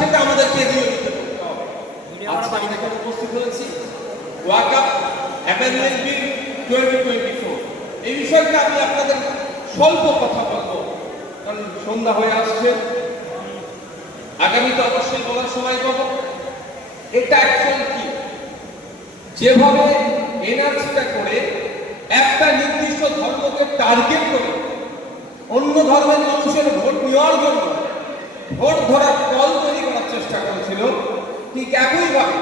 সেটা আমাদেরকে নিতে করতে হবে আজকে আমি এখানে উপস্থিত হয়েছি। ওয়াকাপ amendment bill twenty twenty four এই বিষয়টা আমি আপনাদের স্বল্প কথা বলব। কারণ সন্ধ্যা হয়ে আসছে। আগামীতে অবশ্যই বলার সময় পাবো। এটা অ্যাকচুয়ালি কি? যেভাবে এনআরসিটা করে একটা নির্দিষ্ট ধর্মকে টার্গেট করে অন্য ধর্মের মানুষের ভোট নেওয়ার জন্য ভোট ধরার কল তৈরি করার চেষ্টা করেছিল, ঠিক একইভাবে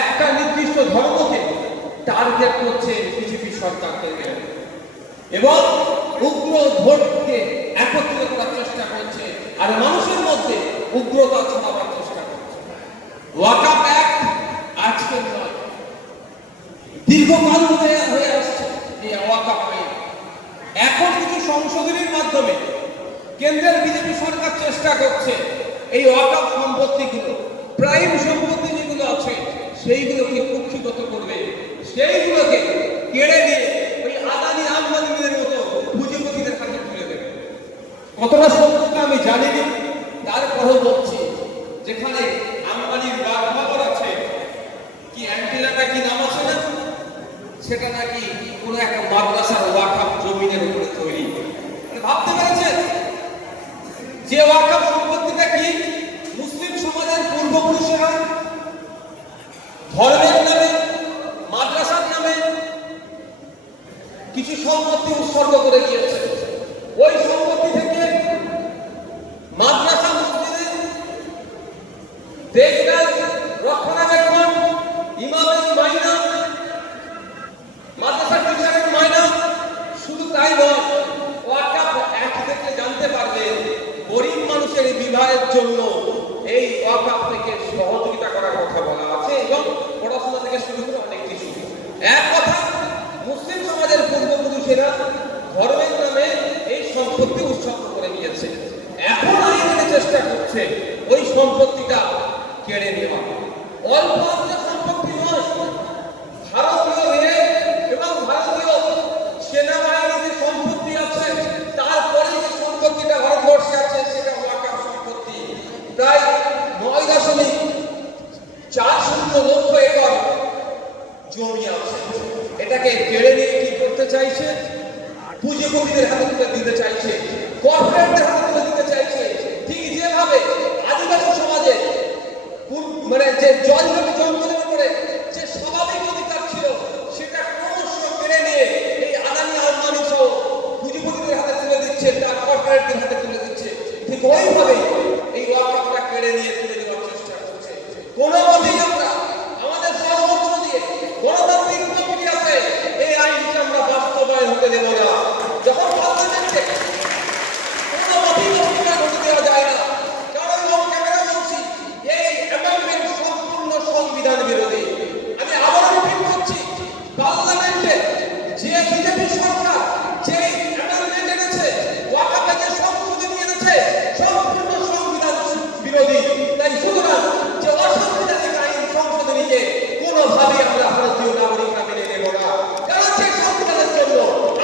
একটা নির্দিষ্ট ধর্মকে টার্গেট করছে বিজেপি সরকার এবং উগ্র ভোটকে একত্রিত করার চেষ্টা করছে, আর মানুষের মধ্যে উগ্রতা ছড়াবার চেষ্টা করছে। ওয়াকাপ অ্যাক্ট আজকের নয়। দীর্ঘকাল হয়ে আসছে এই ওয়াকাপ এখন কিছু সংশোধনীর মাধ্যমে কেন্দ্রের বিজেপি সরকার চেষ্টা করছে এই ওয়াকাপ সম্পত্তিগুলো প্রাইম সম্পত্তি যেগুলো আছে, সেইগুলোকে কুক্ষিগত করবে। সেইগুলোকে কেড়ে নিয়ে ওই আদানি আম্বানিদের মতো পুঁজিপতিদের তুলে দেবে। কতটা আমি জানি বলছি, যেখানে আম্বানির আছে, কি অ্যান্টিনাটা কি নাম আছে না? সেটা নাকি কোনো একটা মাদ্রাসার ওয়াকাফ জমিনের উপরে তৈরি। মানে ভাবতে যে ওয়াকাফ সম্পত্তিটা কি? মুসলিম সমাজের পূর্বপুরুষেরা ধর্মের নামে, মাদ্রাসার নামে কিছু সম্পত্তি উৎসর্গ করে দিয়েছে ওই সম্পত্তি থেকে মাদ্রাসা মসজিদে দেখভাল রক্ষণাবেক্ষণ ইমামের মাইনা মাদ্রাসা টিচারের মাইনা শুধু তাই নয় ওয়াকাপ এক থেকে জানতে পারবেন গরিব মানুষের বিবাহের জন্য এই ওয়াকাপ থেকে সহযোগিতা করার কথা বলা আছে এবং পড়াশোনা থেকে শুরু করে অনেক কিছু এক কথা মুসলিম সমাজের পূর্বপুরুষেরা ধর্মের নামে এই সম্পত্তি উৎসর্গ করে নিয়েছে এখন আইনের চেষ্টা করছে ওই সম্পত্তিটা কেড়ে নেওয়া। অল্প অল্প সম্পত্তি নয় ভারতীয় রেল এবং ভারতীয় সেনাবাহিনীর যে সম্পত্তি আছে তারপরে যে সম্পত্তিটা ভারতবর্ষে আছে সেটা ওয়াকাফ সম্পত্তি প্রায় নয় দশমিক চার শূন্য লক্ষ একর জমি আছে এটাকে কেড়ে নিয়ে কি করতে চাইছে পুঁজিপতিদের হাতে তুলে দিতে চাইছে কর্পোরেটদের হাতে তুলে দিতে চাইছে। ঠিক যেভাবে আদিবাসী সমাজে মানে যে জল জমি উপরে যে স্বাভাবিক অধিকার ছিল, সেটা ক্রমশ কেড়ে নিয়ে এই আদানি সহ পুঁজিপতিদের হাতে তুলে দিচ্ছে, তার কর্পোরেটদের হাতে তুলে দিচ্ছে। ঠিক ওইভাবেই এই ওয়াকাপটা কেড়ে নিয়ে তুলে দেওয়ার চেষ্টা করছে কোনো মতেই আমরা আমাদের সর্বোচ্চ দিয়ে গণতান্ত্রিক প্রক্রিয়াতে এই আইনটা আমরা বাস্তবায়ন হতে দেব না যখন পার্লামেন্টে কোনো মতেই প্রক্রিয়া ঘটে দেওয়া যায় না কারণ আমি ক্যামেরা বলছি এই অ্যামেন্ডমেন্ট সম্পূর্ণ সংবিধান বিরোধী আমি আবারও রিপিট করছি পার্লামেন্টে যে বিজেপি সরকার যে অ্যামেন্ডমেন্ট এনেছে ওয়াকাপে যে সংশোধনী এনেছে সম্পূর্ণ সংবিধান বিরোধী তাই সুতরাং যে অসাংবিধানিক আইন সংশোধনীকে কোনোভাবেই আমরা ভারতীয় নাগরিকরা মেনে নেব না কারণ সেই সংবিধানের জন্য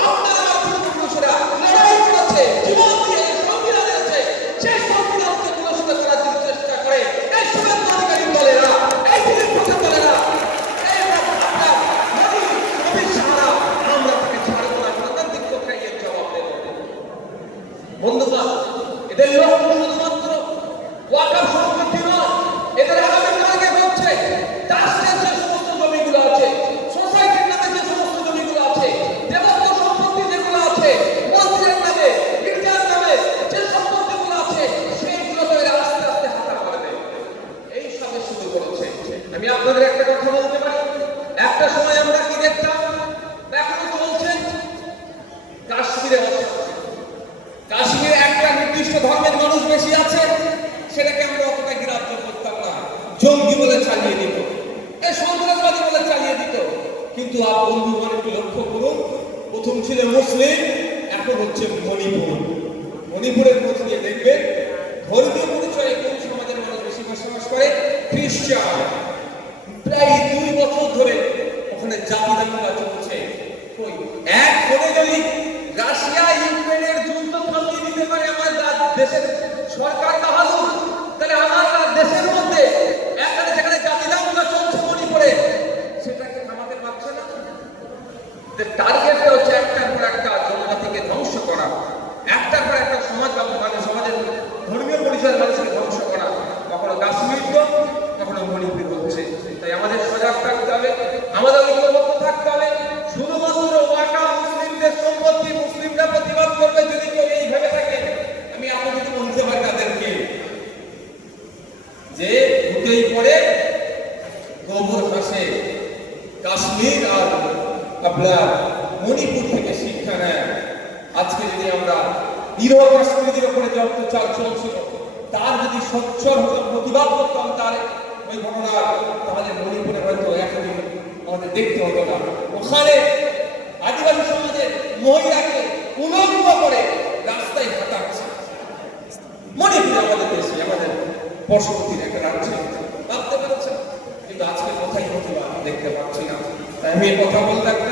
আপনার আমার পূর্বপুরুষেরা লড়াই করেছে জীবন দিয়ে এই সংবিধান এনেছে সেই সংবিধানকে পুরস্কার করার জন্য চেষ্টা করে এই শুভেন্দু অধিকারী দলেরা এই দিলীপ ঘোষের দলেরা এই আপনার মোদী অমিত শাহরা আমরা তাকে ছাড়বো না গণতান্ত্রিক প্রক্রিয়ায় এর জবাব দেব বন্ধুগণ এদের লক্ষ্য শুধুমাত্র ওয়াকাফ সম্পত্তি নয় এদের আগামী টার্গেট হচ্ছে ট্রাস্টের যে সমস্ত জমিগুলো আছে সোসাইটির নামে যে সমস্ত জমিগুলো আছে দেবত্ব সম্পত্তি যেগুলো আছে মন্দিরের নামে গির্জার নামে যে সম্পত্তিগুলো আছে সেইগুলো তো এরা আস্তে আস্তে হাতা করবে এই সবে শুরু করেছে আমি আপনাদের একটা কথা বলতে পারি একটা সময় আমরা কি দেখতাম এখনও চলছে কাশ্মীরে অশান্তি কাশ্মীরে একটা ধর্মের মানুষ বেশি আছে, সেটাকে আমরা অতটা গ্রাহ্য করতাম না। জঙ্গি বলে চালিয়ে দিত। এ সন্ত্রাসবাদী বলে চালিয়ে দিত। কিন্তু আর বন্ধুগণ একটু লক্ষ্য করুন? প্রথম ছিল মুসলিম, এখন হচ্ছে মণিপুর। মণিপুরের মধ্যে দিয়ে দেখবেন, ধর্মীয় পরিচয়ে কোন সমাজের মানুষ বেশি বসবাস করে? খ্রিস্টান। প্রায় দুই বছর ধরে ওখানে জাতি দাঙ্গা চলছে এক করে যদি রাশিয়া, ইউক্রেনের যুদ্ধ দেশের সরকার বাহাদুর তাহলে আমরা দেশের মধ্যে একটা যেখানে চলছে মনে করে, সেটাকে না। হচ্ছে একটার পর একটা জনজাতিকে ধ্বংস করা, একটার পর একটা সমাজ মানে সমাজের ধর্মীয় পরিচয়ের মানুষকে ধ্বংস বাহাদুর তাহলে কাশ্মীর আর আপনার মণিপুর থেকে শিক্ষা নেয়। আজকে যদি আমরা নিরহ কাশ্মীরের উপরে যে অত্যাচার চলছিল, তার যদি সচ্ছল প্রতিবাদ করতাম, তার ওই ঘটনার তাহলে মণিপুরে হয়তো এতদিন আমাদের দেখতে হতো না। ওখানে আদিবাসী সমাজের মহিলাকে উলঙ্গ করে রাস্তায় হাঁটাচ্ছে। মণিপুর আমাদের দেশে আমাদের বসতির একটা রাজ্য ভাবতে পারছেন কিন্তু আজকে কোথায় প্রতিবাদ দেখতে পাচ্ছি না তাই আমি এই কথা বলতে